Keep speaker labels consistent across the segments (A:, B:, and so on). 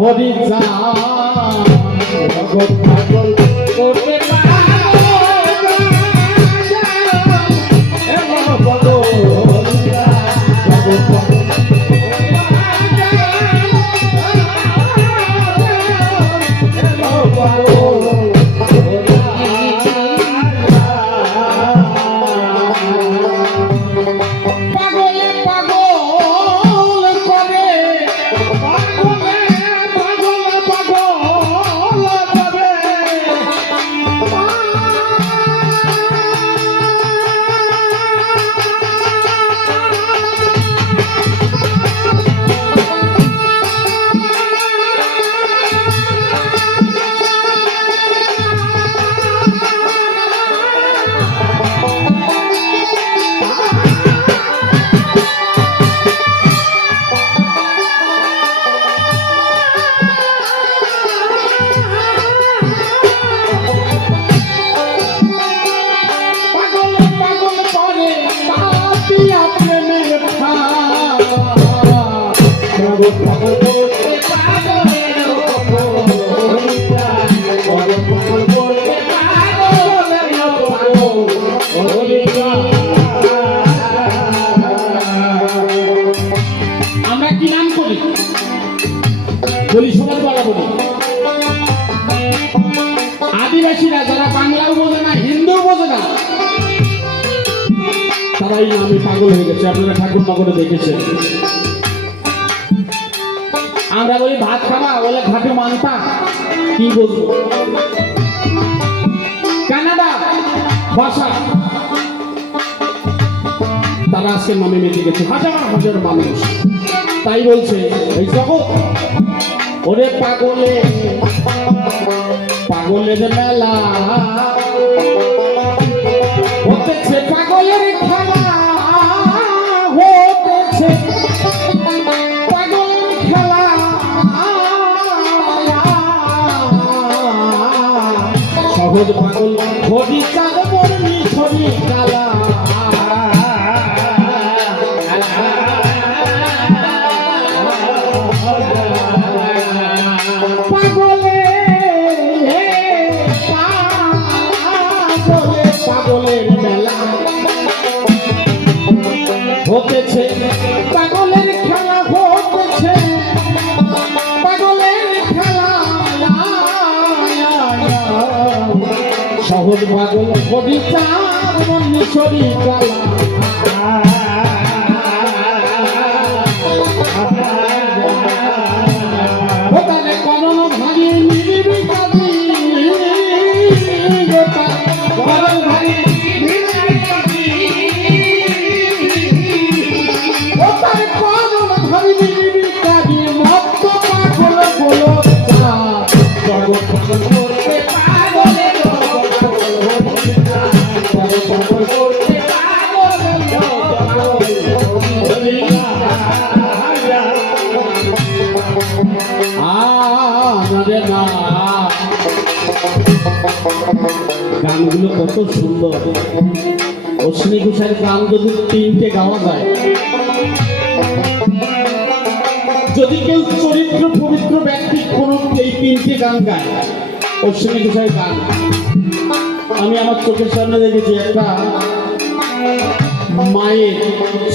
A: হরি যা পাগল হয়ে গেছে। আপনারা ঠাকুর নগরে দেখেছেন। আমরা বলি, ভাত খাবা? বলে, ঘাটু মানতা। কি বলব? কানাডা ভাষা তারা আজকে নামে মেতে গেছে, হাজার হাজার মানুষ। তাই বলছে, এই জগৎ, ওরে পাগলে, পাগলের মেলা। কবিতা মনীশ্বরী ওখানে গানগুলো কত সুন্দর। অশ্বিনী ঘোষের গান যদি তিনটে গাওয়া যায়। যদি কেউ চরিত্র পবিত্র ব্যক্তি কোনো এই তিনটে গান গায়, অশ্বিনী ঘোষের গান। আমি আমার চোখের সামনে দেখেছি একটা মায়ের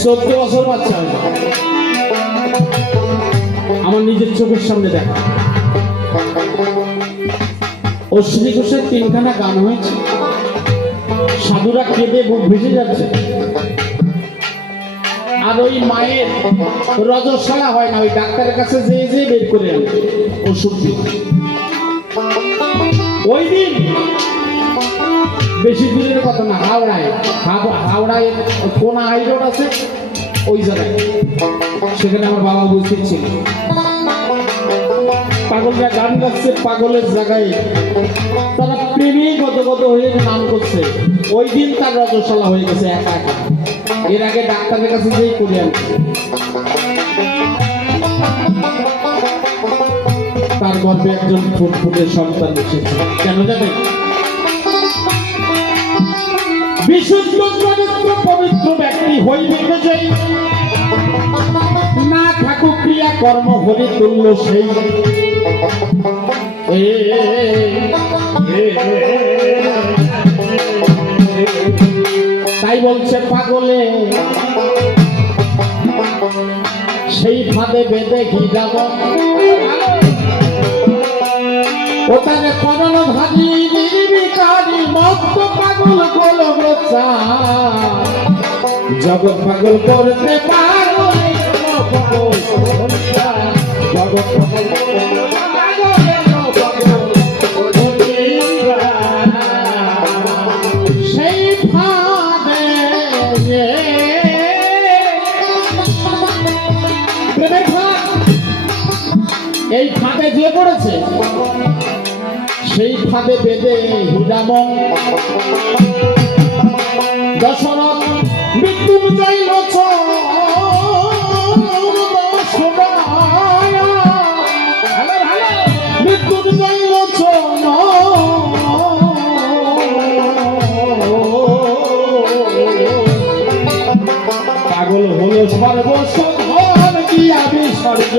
A: চোদ্দ বছর বাচ্চা আমার নিজের চোখের সামনে দেখা। অশ্বিনী ঘোষের তিনখানা গান হয়েছে। সাধুরা কেঁদে বুক ভেসে যাচ্ছে। আর ওই মায়ের রজস্বালা হয় না, ওই ডাক্তারের কাছে যেয়ে যেয়ে বের করে আনে ওষুধ ওই দিন বেশি দূরের কথা না, হাওড়ায়। হাওড়ায় কোন হাই রোড আছে? ওই জায়গায়। সেখানে আমার বাবা উপস্থিত ছিল। পাগলরা গান গাচ্ছে, পাগলের জায়গায়। তারা প্রেমে গত হয়ে নাম করছে। ওই দিন তার রজশালা হয়ে গেছে, একা একা। এর আগে ডাক্তারের কাছে যেই করে আনছে। তার গর্ভে একজন ফুটফুটে সন্তান এসেছে। কেন জানেন? বিশুদ্ধ চরিত্র পবিত্র ব্যক্তি হইবে না থাকুক ক্রিয়া কর্ম হরি তুল্য সেই তাই বলছে পাগলে সেই ফাঁদে বেঁধে ঘি যাব ওখানে করণ ভাজি নির্বিকারী মস্ত পাগল পাগল জগৎ পাগল করতে পাগল ফাঁদে বেঁধে হীরামন দশরথ মৃত্যুঞ্জয় লোচন পাগল হলো সর্বসধন দিয়া বিসর্জ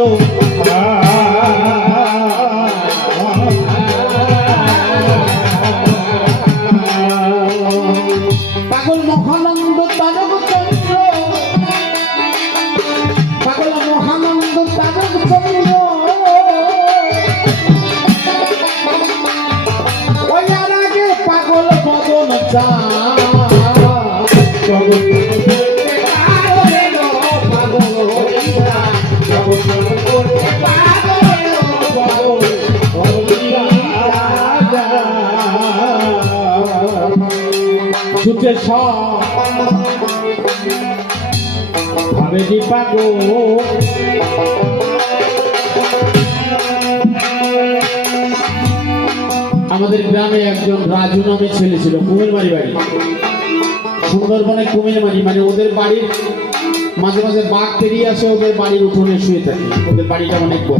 A: আমাদের গ্রামে একজন রাজু নামে ছেলে ছিল, কুমিরমারি বাড়ি। সুন্দরবনে কুমিরমারি মানে ওদের বাড়ির মাঝে মাঝে বাঘ পেরিয়ে আসে, ওদের বাড়ির উঠোনে শুয়ে থাকে। ওদের বাড়িটা অনেক বড়।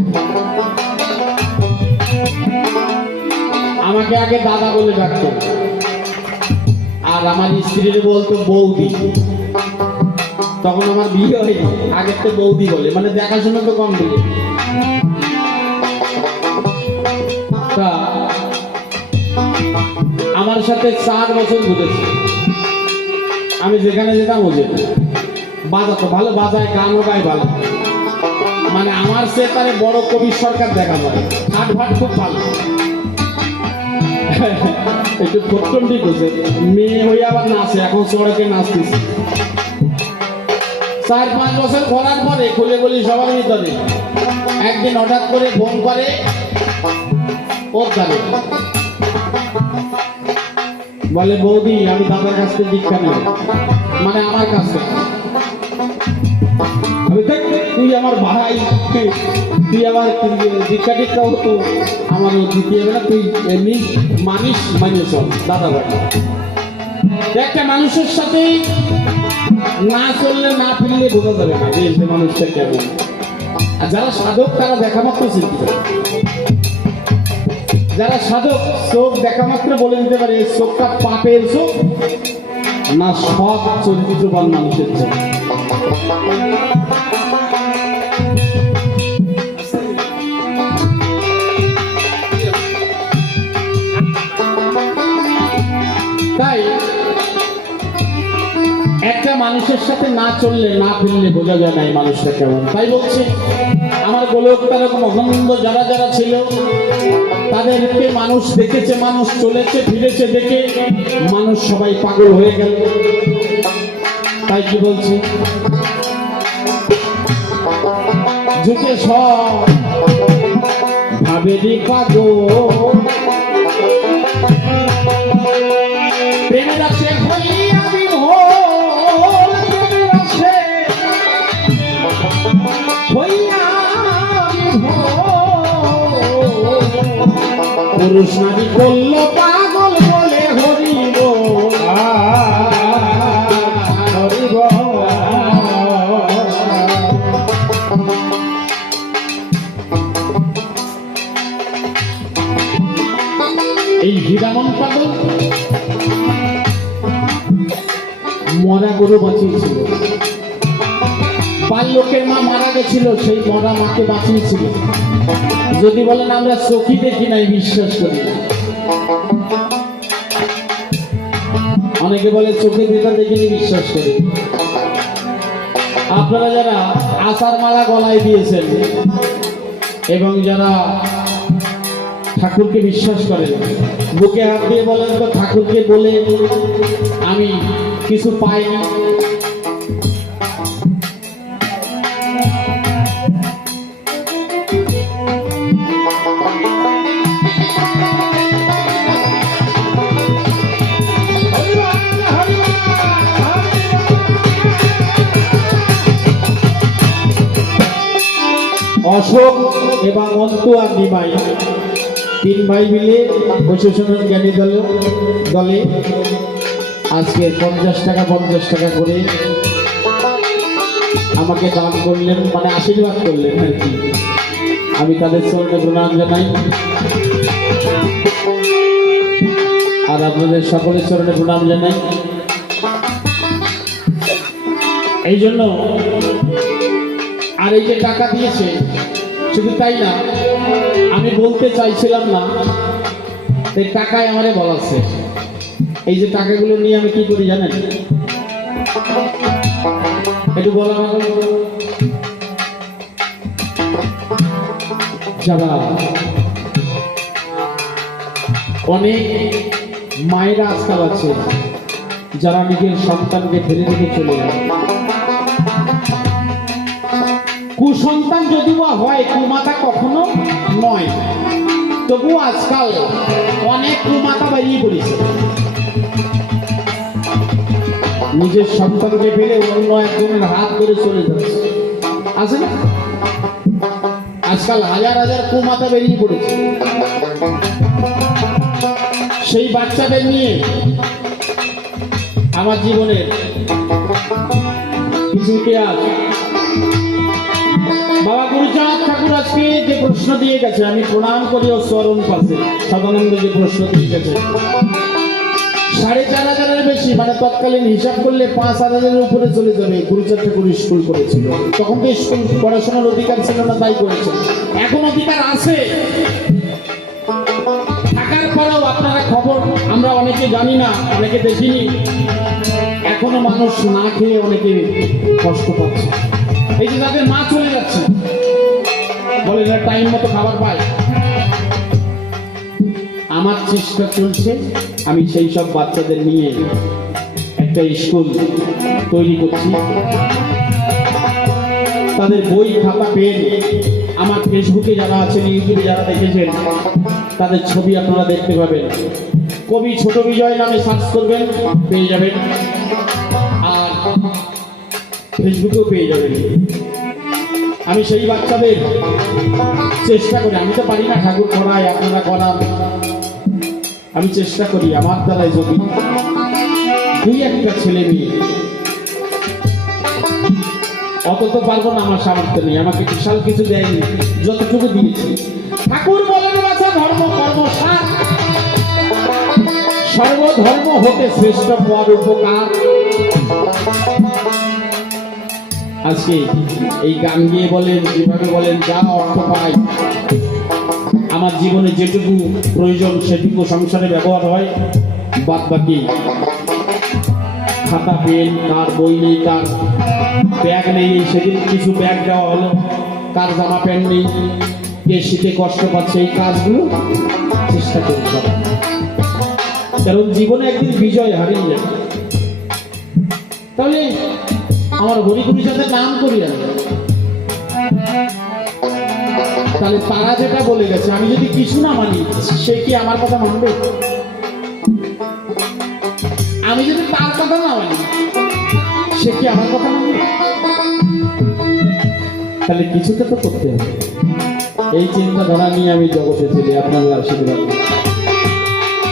A: আমাকে আগে দাদা বলে ডাকতো। আর আমার স্ত্রীর বলতো বৌদি। তখন আমার বিয়ে হয়নি আগে তো বৌদি বলে মানে দেখাশোনা তো কম তা আমার সাথে চার বছর ঘুরেছে আমি যেখানে যেতাম ও যেত বাজাতো, ভালো বাজায়, গানও গায় ভালো। মানে আমার সে তারে বড় কবি সরকার দেখা যায় হাট ভাট খুব ভালো। একটু ঠিক হচ্ছে মেয়ে হয়ে আবার নাচে, এখন সড়কে নাচতেছে। চার পাঁচ বছর করার পরে খুলে বলি সবার ভিতরে। একদিন হঠাৎ করে ফোন করে বলে, বৌদি, আমি দাদার কাছ থেকে দীক্ষা নেব। মানে আমার কাছ থেকে। তুই আমার ভাই, তুই আমার দীক্ষা টিক্ষা হতো আমার দিতে হবে না, তুই এমনি মানিস মানে চল, দাদা ভাই। একটা মানুষের সাথে না চললে না ফিরলে বোঝা যাবে না যে এই মানুষটা কেমন। আর যারা সাধক, তারা দেখা মাত্র চিনতে যারা সাধক, চোখ দেখা মাত্র বলে দিতে পারে, এই চোখটা পাপের চোখ, না সব চরিত্রবান মানুষের চোখ। মানুষের সাথে না চললে, না ফিরলে বোঝা যায় না এই মানুষটা কেমন। তাই বলছে, আমার গোলক তারকম অখণ্ড যারা যারা ছিল, তাদেরকে মানুষ দেখেছে, মানুষ চলেছে, ফিরেছে দেখে মানুষ সবাই পাগল হয়ে গেল। তাই কি বলছে? ঝুঁকে সব ভাবেরি পাগল। প্রেমের আছে পুরুষ নারী করল পাগল বলে হরিব হরিব এই হীরামন পাগল মরা গরু বাঁচিয়েছিল। পাঁচ লোকের মা মারা গেছিল, সেই মরা মাকে বাঁচিয়েছিল। যদি বলেন আমরা চোখি দেখি নাই, বিশ্বাস করি অনেকে বলে চোখে দেখা দেখিনি, বিশ্বাস করি আপনারা যারা আচার মালা গলায় দিয়েছেন এবং যারা ঠাকুরকে বিশ্বাস করেন, বুকে হাত দিয়ে বলেন তো ঠাকুরকে বলে আমি কিছু পাইনি অশোক এবং অন্তু আর নিমাই তিন ভাই মিলে প্রশাসনের জ্ঞানী দল, দলে আজকে পঞ্চাশ টাকা পঞ্চাশ টাকা করে আমাকে দান করলেন মানে আশীর্বাদ করলেন আর কি। আমি তাদের চরণে প্রণাম জানাই। আর আপনাদের সকলের চরণে প্রণাম জানাই। এই জন্য আর এই যে টাকা দিয়েছে, শুধু তাই না, আমি বলতে চাইছিলাম না এই টাকায় আমারে বলাচ্ছে এই যে টাকাগুলো নিয়ে আমি কি করি জানেন? একটু বলা যারা অনেক মায়েরা আজকাল আছে, যারা নিজের সন্তানকে ফেলে রেখে চলে যায়। যদি হয় কুমাতা কখনো নয় তবু আজকাল অনেক কুমাতা বেরিয়ে পড়েছে। নিজের সন্তানকে ফেলে অন্য একজনের হাত ধরে চলে যাচ্ছে। আছে না? আজকাল হাজার হাজার কুমাতা বেরিয়ে পড়েছে। সেই বাচ্চাদের নিয়ে আমার জীবনের কিছু ইতিহাস বাবা গুরুচাঁদ ঠাকুর আজকে যে প্রশ্ন দিয়ে গেছে, আমি প্রণাম করি ও স্মরণ পাশে সদানন্দ যে প্রশ্ন দিয়ে গেছে। সাড়ে চার হাজারের বেশি মানে তৎকালীন হিসাব করলে পাঁচ হাজারের উপরে চলে যাবে, গুরুচাঁদ ঠাকুর স্কুল করেছিল। তখন তো স্কুল পড়াশোনার অধিকার ছিল না, তাই করেছে। এখন অধিকার আছে। থাকার পরেও আপনারা খবর, আমরা অনেকে জানি না, অনেকে দেখিনি। এখনও মানুষ না খেয়ে অনেকে কষ্ট পাচ্ছে। এই যে তাদের মা চলে যাচ্ছে। বলে না টাইম মতো খাবার পায়। আমার চেষ্টা চলছে, আমি সেই সব বাচ্চাদের নিয়ে একটা স্কুল তৈরি করছি। তাদের বই খাতা, পেন, আমার ফেসবুকে যারা আছেন ইউটিউবে যারা দেখেছেন, তাদের ছবি আপনারা দেখতে পাবেন। কবি ছোট বিজয় নামে সার্চ করবেন, পেয়ে যাবেন। ফেসবুকেও পেয়ে যাবেন আমি সেই বাচ্চাদের চেষ্টা করি। আমি তো পারি না ঠাকুর করাই আপনারা করান আমি চেষ্টা করি আমার দ্বারাই যদি দুই একটা ছেলে মেয়ে। অত তো পারব না, আমার সামর্থ্য নেই। আমাকে বিশাল কিছু দেয়নি, যতটুকু দিয়েছি। ঠাকুর বলেন বাছা, ধর্ম, কর্ম, সার। সর্বধর্ম হতে শ্রেষ্ঠ পর উপকার। আজকে এই গান গিয়ে বলেন যেভাবে বলেন, যা অর্থ পাই আমার জীবনে যেটুকু প্রয়োজন, সেটুকু সংসারে ব্যবহার হয়। বাদ বাকি খাতা, পেন, কার বই নেই, কার ব্যাগ নেই, সেদিন কিছু ব্যাগ দেওয়া হলো। কার জামা, প্যান্ট নেই, কে শীতে কষ্ট পাচ্ছে, এই কাজগুলো চেষ্টা করতে কারণ জীবনে একদিন বিজয় হারিয়ে যাবে। তাহলে আমার হরিগুরির সাথে নাম করি আমি। তাহলে তারা যেটা বলে গেছে, আমি যদি কিছু না মানি, সে কি আমার কথা মানবে? আমি যদি তার কথা না মানি, সে কি আমার কথা মানবে? তাহলে কিছুটা তো করতে হবে। এই চিন্তাধারা নিয়ে আমি জগতে চলি, আপনাদের আশীর্বাদ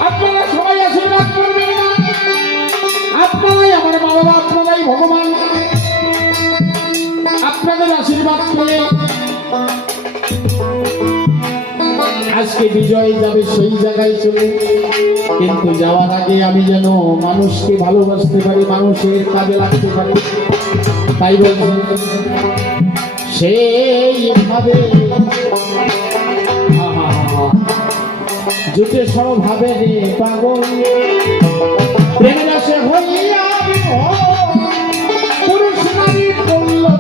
A: আপনারা সবাই আশীর্বাদ করবেন। আপনারাই আমার বাবা, আপনারাই ভগবান। আজকে বিজয় যাবে সেই জায়গায় চলে। কিন্তু যাওয়ার আগে আমি যেন মানুষকে ভালোবাসতে পারি, মানুষের কাজে লাগতে পারি। তাই বলছি সেইভাবে জুটে স্বভাবে রে পাগল। প্রেম রসে হইয়া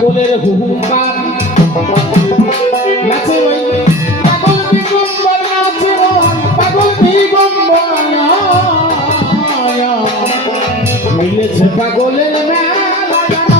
A: পাগলের হুহুকার। নাচে ওই পাগল মিলেছে পাগলের মেলায়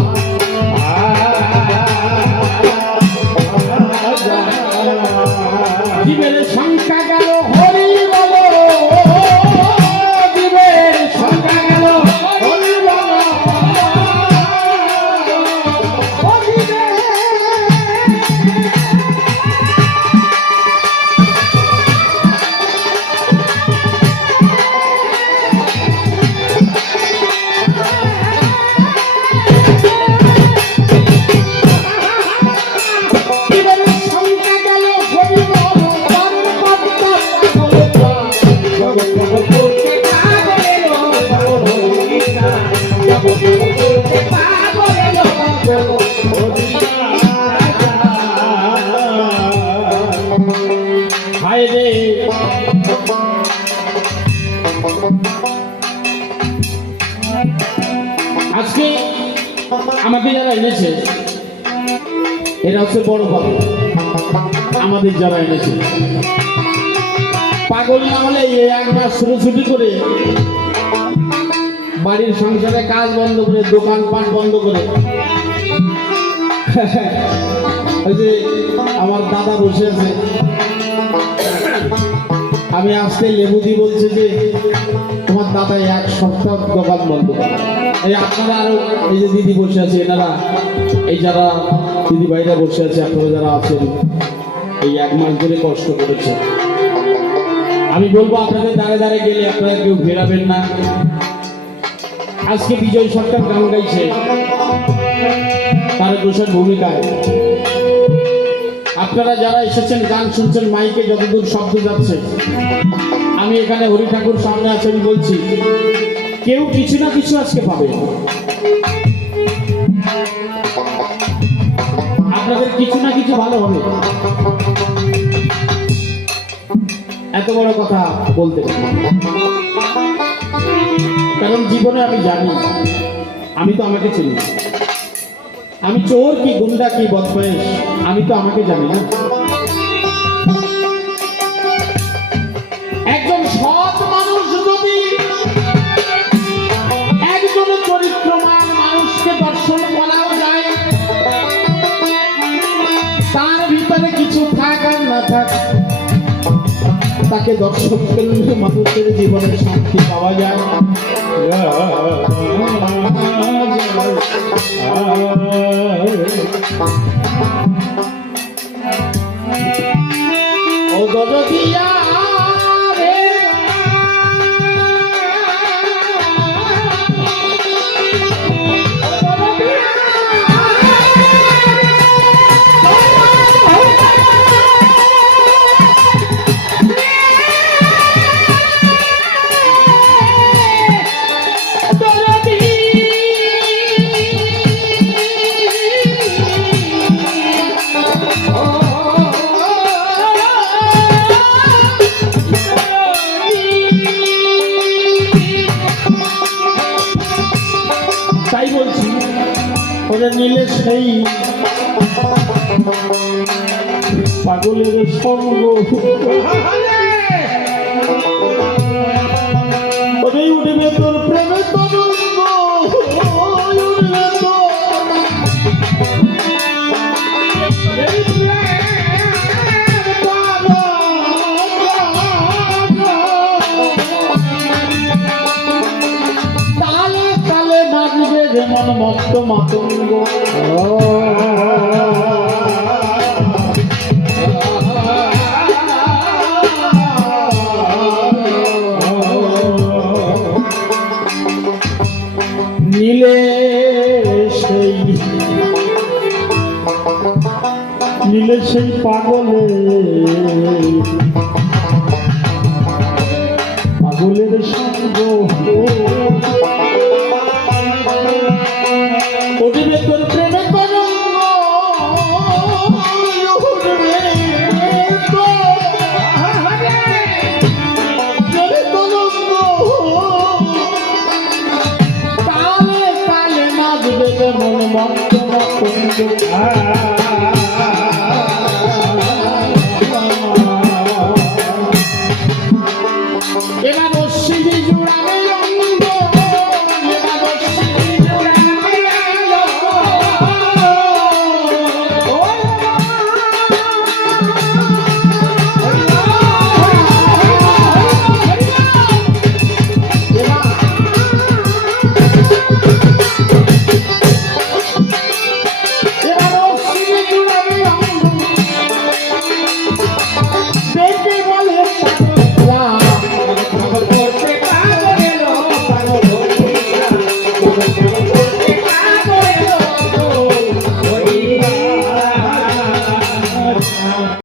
A: হচ্ছে বড় পাগল আমাদের যারা এনেছে। পাগল না হলে এই এক মাস ছুটি করে বাড়ির সংসারে কাজ বন্ধ করে দোকান পাট বন্ধ করে। ওই যে আমার দাদা বসে আছে। আমি আসতে লেবু দিয়ে বলছে যে, তোমার দাদা এক সপ্তাহ দোকান বন্ধ করে। এই আপনারা আরও এই যে দিদি বসে আছে, এনারা, এই যারা দিদি ভাইরা বসে আছে, আপনারা যারা আছেন, এই এক মাস ধরে কষ্ট করেছে আমি বলব, আপনাদের দাঁড়ে দাঁড়ে গেলে আপনারা কেউ ফেরাবেন না। আজকে বিজয় সরকার গান গাইছে। তার দোষের ভূমিকায়। আপনারা যারা এসেছেন, গান শুনছেন, মাইকে যতদূর শব্দ যাচ্ছে, আমি এখানে হরি ঠাকুর সামনে আছেন বলছি, কেউ কিছু না কিছু আজকে পাবে। কিছু না কিছু ভালো হবে। এত বড় কথা বলতে। কারণ জীবনে আমি জানি, আমি তো আমাকে চিনি। আমি চোর কি, গুন্ডা কি, বদমাইশ, আমি তো আমাকে জানি না। তাকে দর্শক পেলে মানুষের জীবনে শান্তি পাওয়া যায়। ও দরদিয়া ওরে নিলে সেই পাগলের সঙ্গ। পতঙ্গ নীলে সেই নীলে সেই পাগলে পাগলের সঙ্গ Llevamos